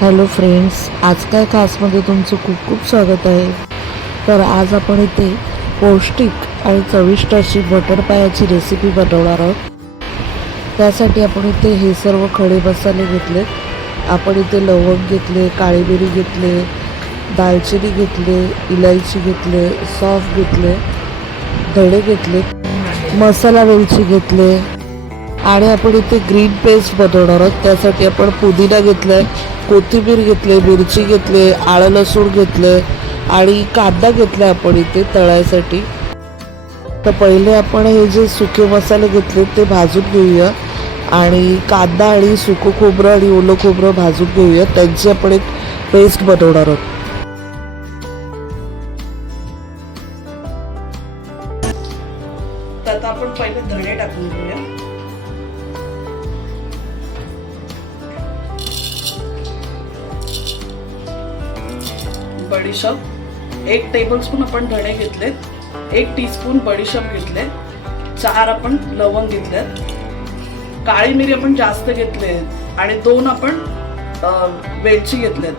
Hello friends आज काय खासमध्ये तुमचं खूप खूप स्वागत आहे. तर आज आपण इथे पौष्टिक आणि चविष्ट अशी बटर पायाची रेसिपी बनवणार आहोत. त्यासाठी आपण इथे हे सर्व खडे मसाले घेतलेत. आपण इथे लवंग घेतले काळी मिरी घेतले दालचिनी घेतले इलायची घेतले सॉफ घेतले धडे घेतले मसाला वेलची घेतले. आणि आपण इथे ग्रीन पेस्ट बनवणार आहोत. त्यासाठी आपण पुदिना घेतला आहे कोथिंबीर घेतले मिरची घेतले आळ लसूण घेतले आणि कांदा घेतला आपण इथे तळायसाठी. तर पहिले आपण हे जे सुके मसाले घेतले ते भाजून घेऊया. आणि कांदा आणि सुकं खोबरं आणि ओलं खोबरं भाजून घेऊया. त्यांची आपण एक पेस्ट बनवणार आहोत. आता आपण पहिले धणे टाकून घेऊया. बडीशप एक टेबलस्पून आपण धणे घेतलेत एक टीस्पून बडीशप घेतले. चार आपण लवंग घेतलेत काळी मिरी आपण जास्त घेतले. आणि दोन आपण वेलची घेतलेत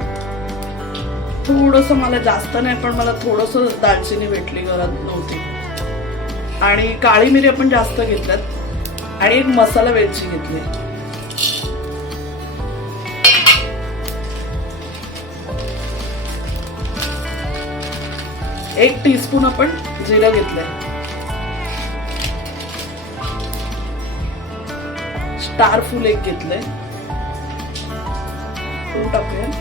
थोडस मला जास्त नाही पण मला थोडस दालचिनी भेटली गरज नव्हती. आणि काळी मिरी आपण जास्त घेतल्यात. आणि एक मसाला वेलची घेतली. एक टीस्पून आपण जिरं घेतलंय. स्टार फूल एक घेतलंय. फूल टाकूया.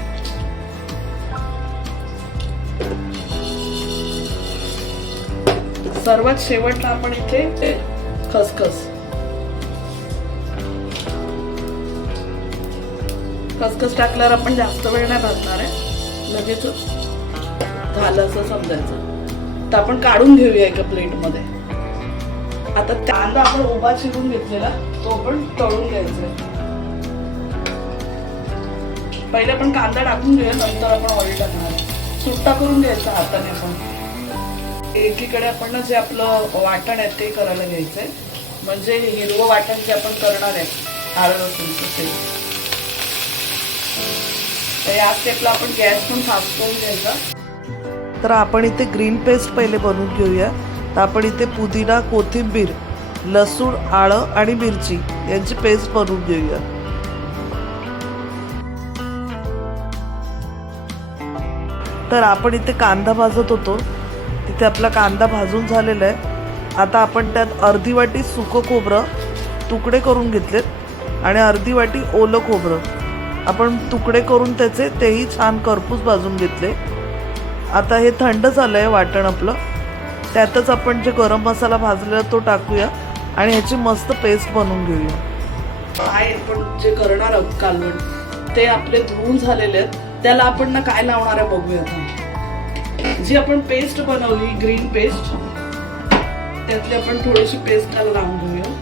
सर्वात शेवटला आपण इथे खसखस. खसखस टाकल्यावर आपण जास्त वेळ नाही भाजणार आहे. लगेच झालं असं समजायचं. तर आपण काढून घेऊया एका प्लेटमध्ये. आता कांदा आपण उभा चिरून घेतलेला तो आपण तळून घ्यायचा. पहिले आपण कांदा टाकून घेऊया नंतर आपण ऑइल टाकणार सुट्टा करून घ्यायचा हाताने पण. एकीकडे आपण ना जे आपलं वाटण आहे ते करायला घ्यायचंय म्हणजे हिरवं वाटण जे आपण करणार आहे आलं लसूणचं ते. तर या स्टेपला आपण गॅस पण फास्ट करून घ्यायचा. तर आपण इथे ग्रीन पेस्ट पहिले बनवून घेऊया. तर आपण इथे पुदिना कोथिंबीर लसूण आळं आणि मिरची यांची पेस्ट बनवून घेऊया. तर आपण इथे कांदा भाजत होतो. तिथे आपला कांदा भाजून झालेला आहे. आता आपण त्यात अर्धी वाटी सुकं खोबरं तुकडे करून घेतलेत आणि अर्धी वाटी ओलं खोबरं. आपण तुकडे करून त्याचे तेही छान करपूस भाजून घेतले. आता हे थंड झालं आहे वाटण आपलं. त्यातच आपण जे गरम मसाला भाजलेला तो टाकूया आणि ह्याची मस्त पेस्ट बनवून घेऊया. आहे पण जे करणार आहोत कालवण ते आपले धुवून झालेले आहेत. त्याला आपण ना काय लावणार आहे बघूया आता. जी आपण पेस्ट बनवली ग्रीन पेस्ट त्यातली आपण थोडीशी पेस्ट त्याला लावून घेऊया.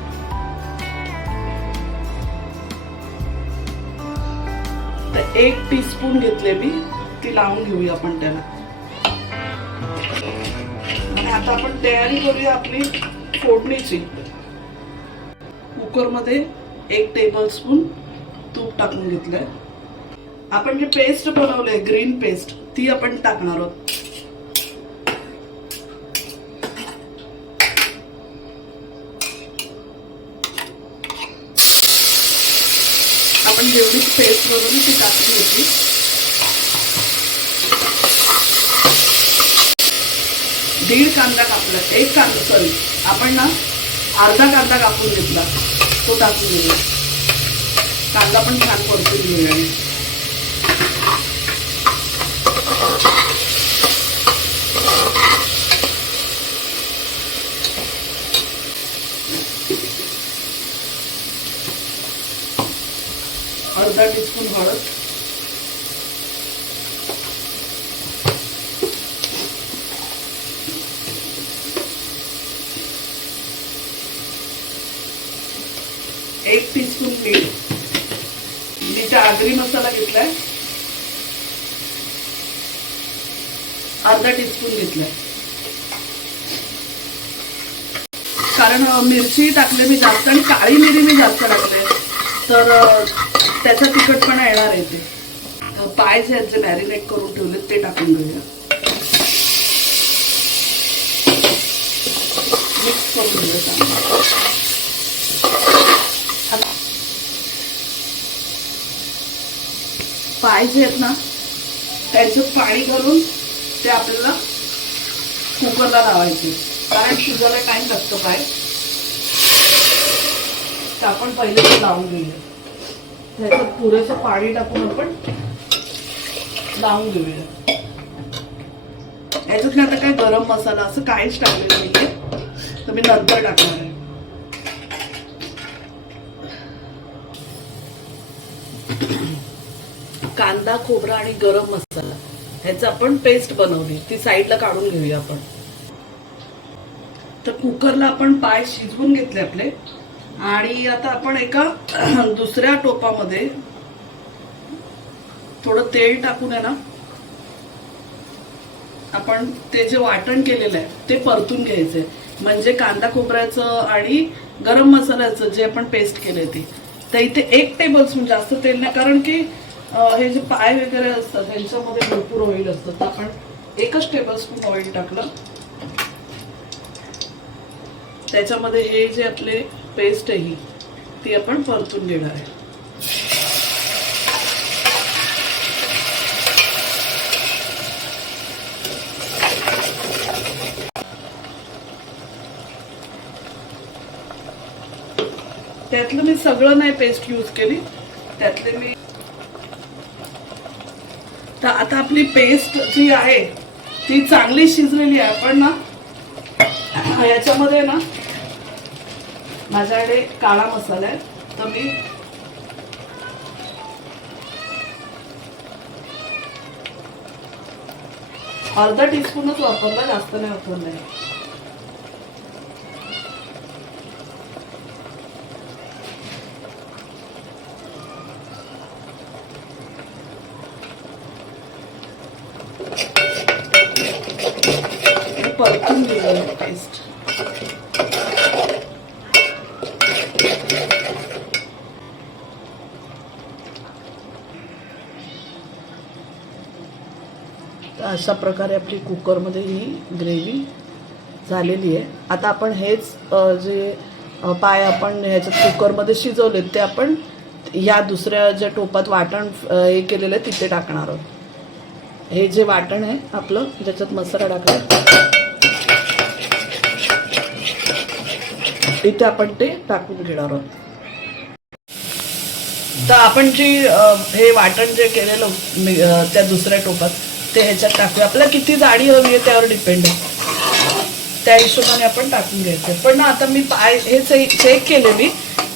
तर एक टीस्पून घेतले मी ती लावून घेऊया आपण त्याला. आता आपण तयारी करूया आपली फोडणीची. कुकरमध्ये एक टेबल स्पून तूप टाकून घेतलंय. आपण जे पेस्ट बनवलंय ग्रीन पेस्ट ती आपण टाकणार आहोत. आपण जेवढी पेस्ट बनवली ती टाकली होती दीड कांदा कापला एक कांदा सॉरी आपण ना अर्धा कांदा कापून घेतला. तो टाकून दिला कांदा पण छान परतून घेऊया. अर्धा टीस्पून हळद. एक टीस्पून मीठ. मी त्या आगरी मसाला घेतलाय अर्धा टीस्पून घेतलाय. कारण मिरची टाकले मी जास्त आणि काळी मिरी मी जास्त टाकले तर त्याचा तिखटपणा येणार आहे ते पाय जे आहेत जे मॅरिनेट करून ठेवले ते टाकून घेऊया. मिक्स करून घेऊया पाय जे आहेत ना त्यांच्यात पाणी घालून ते आपल्याला कुकरला लावायचे. कारण शिजायला टाइम लागतो पाय. तर आपण पहिले ते लावून घेऊया. त्याच्यात पुरेसं पाणी टाकून आपण लावून घेऊया. याच्यातले आता काय गरम मसाला असं काहीच टाकलेलं नाहीये. तर मी नंतर टाकणार आहे. कांदा खोबरा आणि गरम मसाला. ह्याचं आपण पेस्ट बनवली. ती साईडला काढून घेऊया आपण. तर कुकरला आपण पाय शिजवून घेतले आपले. आणि आता आपण एका दुसऱ्या टोपामध्ये थोडं तेल टाकून आहे ना आपण ते जे वाटण केलेलं आहे ते परतून घ्यायचंय म्हणजे कांदा खोबऱ्याचं आणि गरम मसाल्याचं जे आपण पेस्ट केलंय ते. तर इथे एक टेबल स्पून जास्त तेल नाही कारण की हे जे पाय वगैरे असतात त्यांच्यामध्ये भरपूर ऑइल असतं तर आपण एकच टेबल स्पून ऑइल टाकलं. त्याच्यामध्ये हे जे आपले पेस्ट आहे ही ती आपण परतून घेणार आहे. त्यातलं मी सगळं नाही पेस्ट यूज केली. त्यातले मी तर आता आपली पेस्ट जी आहे ती चांगली शिजलेली आहे. पण ना याच्यामध्ये ना माझ्याकडे काळा मसाला आहे. तर मी अर्धा टीस्पूनच वापरला जास्त नाही वापरलाय आणि परतून पेस्ट अशा प्रकारे आपली कुकरमध्ये ही ग्रेव्ही झालेली आहे. आता आपण हेच जे पाय आपण ह्याच्यात कुकरमध्ये शिजवलेत ते आपण या दुसऱ्या ज्या टोपात वाटण हे केलेलं आहे तिथे टाकणार आहोत. हे जे वाटण आहे आपलं ज्याच्यात मसाला टाकला. इथे आपण ते टाकून घेणार आहोत. तर आपण जी हे वाटण जे केलेलं त्या दुसऱ्या टोपात ते ह्याच्यात टाकूया. आपल्याला किती जाडी हवी आहे त्यावर डिपेंड आहे. त्या हिशोबाने आपण टाकून घ्यायचं पण ना आता मी पाय हे चेक केले मी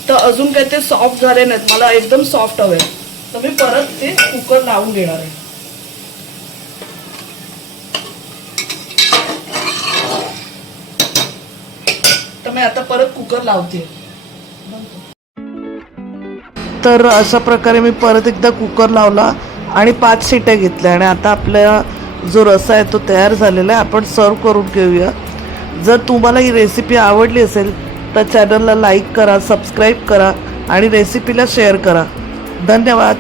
तर अजून काही ते सॉफ्ट झाले नाहीत. मला एकदम सॉफ्ट हवे तर मी परत ते कुकर लावून घेणार आहे. मी आता परत कुकर लावते. तर अशा प्रकारे मी परत एकदा कुकर लावला आणि पाच शिट्या घेतल्या आणि आता आपला जो रसा आहे तो तयार झालेला आहे. आपण सर्व करून घेऊया. जर तुम्हाला ही रेसिपी आवडली असेल तर चॅनलला लाईक करा सबस्क्राईब करा आणि रेसिपीला शेअर करा. धन्यवाद.